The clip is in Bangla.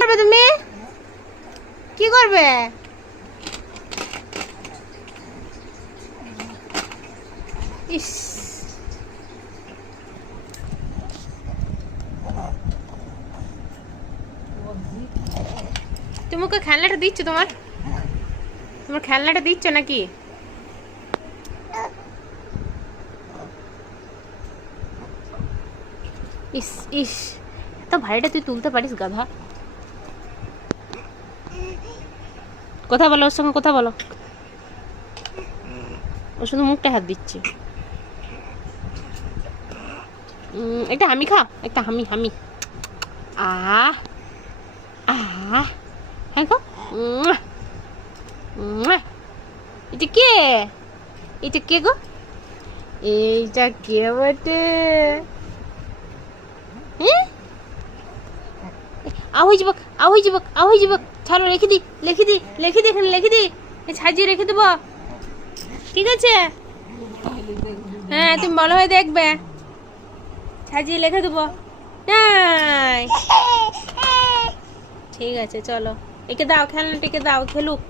করবে তুমি? কি করবে? ইস, তুমি ওকে খেলনাটা দিচ্ছ? তোমার খেলনাটা দিচ্ছ নাকি? ইস ইস, এত ভারীটা তুই তুলতে পারিস গাধা। কথা বলো ওর সঙ্গে, কথা বলো। ও শুধু মুখটা হাত দিচ্ছে। একটা হামি খা, একটা হামি হামি। আহ আহ, হ্যাঁ খা। এটা কে? এটা কে গো? এইটা কে বটে? হ্যাঁ, আহই যাবক, আহই যাবক, আহই যাবক। চলো রেখে দি, রেখে দি, রেখে দি, এখানে রেখে দি। সাজিয়ে রেখে দেবো, ঠিক আছে? হ্যাঁ, তুমি ভালো হয়ে দেখবে, সাজিয়ে রেখে দেবো। নাই, ঠিক আছে, চলো একে দাও, খেলনাটিকে দাও, খেলুক।